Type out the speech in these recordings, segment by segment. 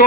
2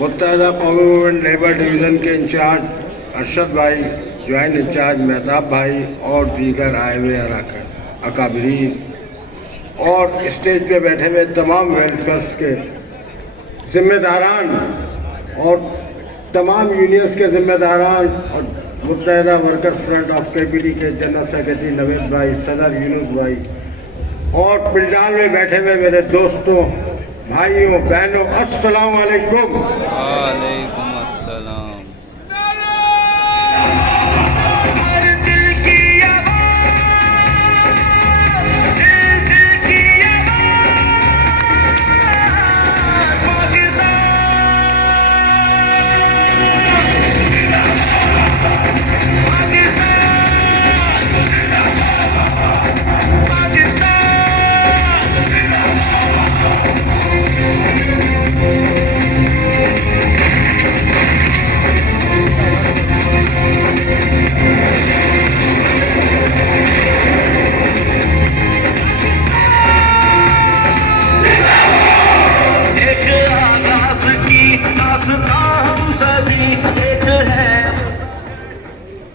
متحدہ قومی movement labour division کے انچارج ارشد بھائی، جوائنٹ انچارج مہتاب بھائی اور دیگر آئے ہوئے اکابرین اور اسٹیج پہ بیٹھے ہوئے تمام ویلفیئرس کے ذمہ داران اور تمام یونینس کے ذمہ داران اور متحدہ ورکرز فرنٹ آف کے پی ٹی کے جنرل سیکرٹری نوید بھائی، صدر یونس بھائی اور پنڈال میں بیٹھے ہوئے میرے دوستوں، بھائیوں، بہنوں، السلام علیکم۔ وعلیکم السلام۔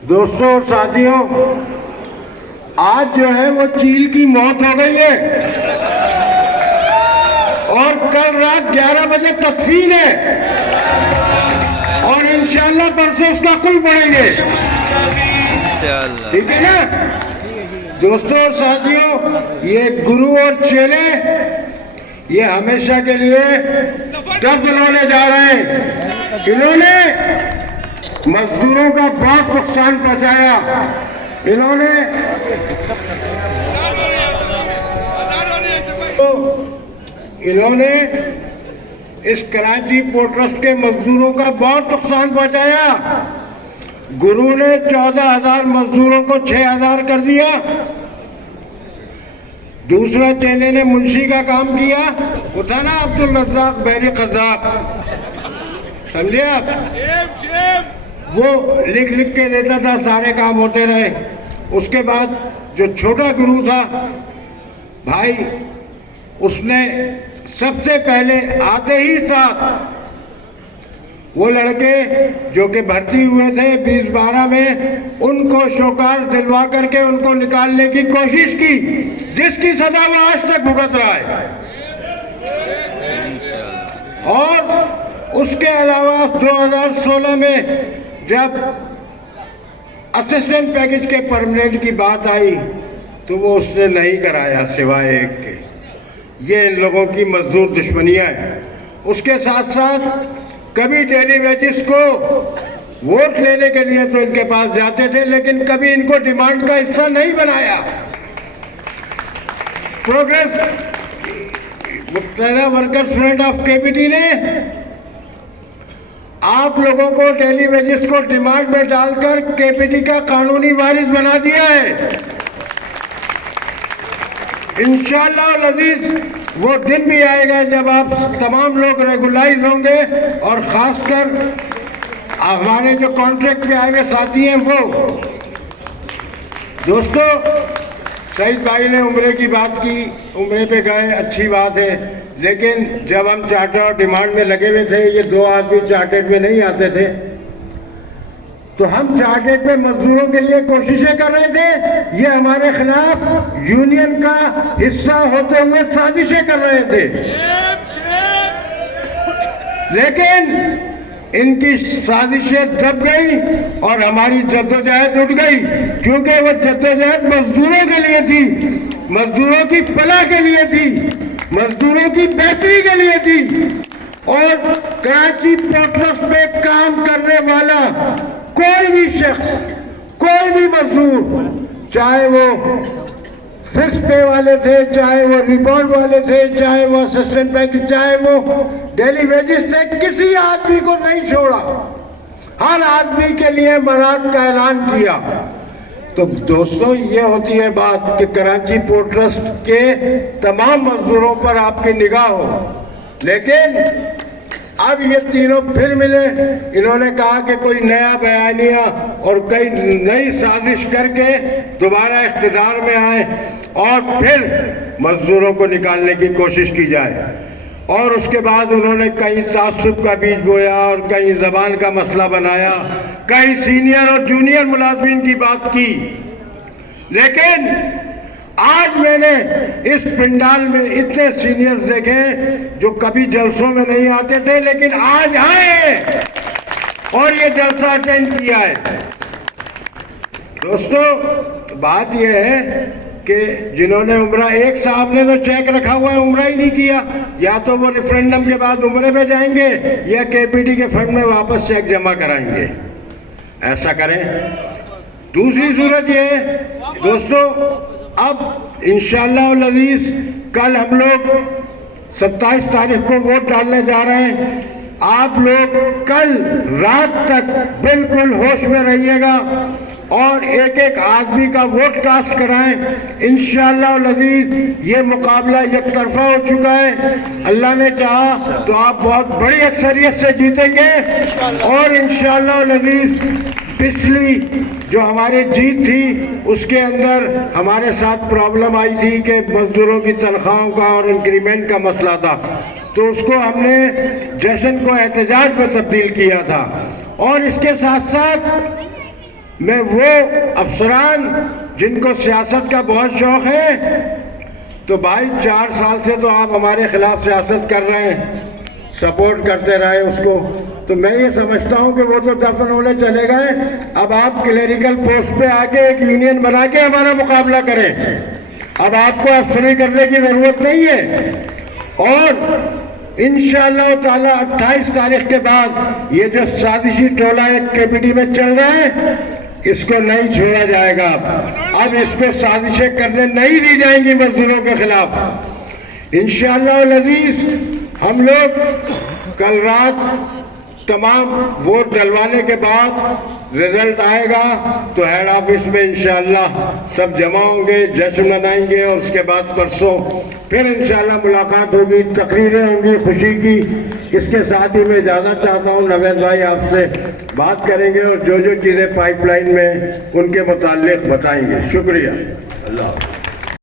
دوستوں اور ساتھیوں، آج جو ہے وہ چیل کی موت ہو گئی ہے اور کل رات 11 بجے تدفین ہے اور انشاءاللہ پرسوں اس کا کل پڑیں گے، انشاءاللہ۔ ٹھیک ہے نا؟ دوستوں اور ساتھیوں، یہ گرو اور چیلے یہ ہمیشہ کے لیے دفن ہونے جا رہے ہیں۔ انہوں نے مزدوروں کا بہت نقصان پہنچایا، انہوں نے اس کراچی پورٹ ٹرسٹ کے مزدوروں کا بہت نقصان پہنچایا۔ گرو نے 14,000 مزدوروں کو 6,000 کر دیا۔ دوسرا چیلے نے منشی کا کام کیا، وہ تھا نا عبدالرزاق بحری قزاق، سمجھے آپ؟ وہ لکھ لکھ کے دیتا تھا، سارے کام ہوتے رہے۔ اس کے بعد جو چھوٹا گرو تھا بھائی، اس نے سب سے پہلے آتے ہی ساتھ وہ لڑکے جو کہ بھرتی ہوئے تھے 2012 میں، ان کو شوکاز دلوا کر کے ان کو نکالنے کی کوشش کی، جس کی سزا وہ آج تک بھگت رہا ہے۔ اور اس کے علاوہ 2016 میں جب اسسٹنٹ پیکج کے پرمننٹ کی بات آئی تو وہ اس نے نہیں کرایا سوائے ایک کے۔ یہ ان لوگوں کی مزدور دشمنیاں ہیں۔ اس کے ساتھ ساتھ کبھی ڈیلی ویجز کو ووٹ لینے کے لیے تو ان کے پاس جاتے تھے، لیکن کبھی ان کو ڈیمانڈ کا حصہ نہیں بنایا۔ پروگریس متحدہ ورکرز فرنٹ آف کے پی ٹی نے آپ لوگوں کو ڈیلی ویجز کو ڈیمانڈ میں ڈال کر کے پی ٹی کا قانونی وارث بنا دیا ہے۔ انشاءاللہ العزیز وہ دن بھی آئے گا جب آپ تمام لوگ ریگولائز ہوں گے، اور خاص کر ہمارے جو کانٹریکٹ پہ آئے ہوئے ساتھی ہیں وہ۔ دوستو، سعید بھائی نے عمرے کی بات کی، عمرے پہ گئے، اچھی بات ہے، لیکن جب ہم چارٹر اور ڈیمانڈ میں لگے ہوئے تھے، یہ 2 آدمی چارٹر میں نہیں آتے تھے، تو ہم چارٹر پہ مزدوروں کے لیے کوششیں کر رہے تھے، یہ ہمارے خلاف یونین کا حصہ ہوتے ہوئے سازشیں کر رہے تھے، لیکن ان کی سازشیں دب گئی اور ہماری جدوجہد اٹھ گئی، کیونکہ وہ جدوجہد مزدوروں کے لیے تھی، مزدوروں کی فلاح کے لیے تھی، مزدوروں کی بہتری کے لیے تھی۔ اور کراچی پورٹ ٹرسٹ میں کام کرنے والا کوئی بھی شخص، کوئی بھی مزدور، چاہے وہ فکس پے والے تھے، چاہے وہ ریبانڈ والے تھے، چاہے وہ اسسٹنٹ پیکج، چاہے وہ ڈیلی ویجز سے، کسی آدمی کو نہیں چھوڑا، ہر آدمی کے لیے برات کا اعلان کیا۔ تو دوستوں، یہ ہوتی ہے بات کہ کراچی پورٹ ٹرسٹ کے تمام مزدوروں پر آپ کی نگاہ ہو، لیکن اب یہ تینوں پھر ملے، انہوں نے کہا کہ کوئی نیا بیانیہ اور کئی نئی سازش کر کے دوبارہ اقتدار میں آئے اور پھر مزدوروں کو نکالنے کی کوشش کی جائے۔ اور اس کے بعد انہوں نے کہیں تعصب کا بیج بویا اور کہیں زبان کا مسئلہ بنایا, کہیں سینئر اور جونیئر ملازمین کی بات کی. لیکن آج میں نے اس پنڈال میں اتنے سینئرز دیکھے جو کبھی جلسوں میں نہیں آتے تھے لیکن آج آئے اور یہ جلسہ اٹینڈ کیا ہے. دوستو, بات یہ ہے کہ جنہوں نے عمرہ, ایک صاحب نے تو چیک رکھا ہوا ہے, عمرہ ہی نہیں کیا. یا تو وہ ریفرینڈم کے بعد عمرے پہ جائیں گے یا کے پی ٹی کے فنڈ میں واپس چیک جمع کرائیں گے. ایسا کریں. دوسری صورت یہ ہے دوستو, اب انشاءاللہ العزیز کل ہم لوگ 27 تاریخ کو ووٹ ڈالنے جا رہے ہیں. آپ لوگ کل رات تک بالکل ہوش میں رہیے گا اور ایک ایک آدمی کا ووٹ کاسٹ کرائیں. انشاءاللہ العزیز یہ مقابلہ یک طرفہ ہو چکا ہے. اللہ نے چاہا تو آپ بہت بڑی اکثریت سے جیتیں گے اور انشاءاللہ العزیز پچھلی جو ہماری جیت تھی اس کے اندر ہمارے ساتھ پرابلم آئی تھی کہ مزدوروں کی تنخواہوں کا اور انکریمنٹ کا مسئلہ تھا, تو اس کو ہم نے جشن کو احتجاج میں تبدیل کیا تھا. اور اس کے ساتھ ساتھ میں وہ افسران جن کو سیاست کا بہت شوق ہے, تو بھائی 4 سال سے تو آپ ہمارے خلاف سیاست کر رہے ہیں, سپورٹ کرتے رہے اس کو, تو میں یہ سمجھتا ہوں کہ وہ تو دفن ہونے چلے گئے. اب آپ کلیریکل پوسٹ پہ آ کے ایک یونین بنا کے ہمارا مقابلہ کریں. اب آپ کو افسری کرنے کی ضرورت نہیں ہے. اور انشاءاللہ تعالی 28 تاریخ کے بعد یہ جو سازشی ٹولہ ایک کے پی ٹی میں چل رہا ہے اس کو نہیں چھوڑا جائے گا. اب اس کو سازشیں کرنے نہیں دی جائیں گی مزدوروں کے خلاف. انشاءاللہ العزیز ہم لوگ کل رات تمام ووٹ ڈلوانے کے بعد رزلٹ آئے گا تو ہیڈ آفس میں انشاءاللہ سب جمع ہوں گے, جشن منائیں گے اور اس کے بعد پرسوں پھر انشاءاللہ ملاقات ہوگی, تقریریں ہوں گی خوشی کی. اس کے ساتھ ہی میں اجازت چاہتا ہوں, نوید بھائی آپ سے بات کریں گے اور جو چیزیں پائپ لائن میں ان کے متعلق بتائیں گے. شکریہ. اللہ حافظ.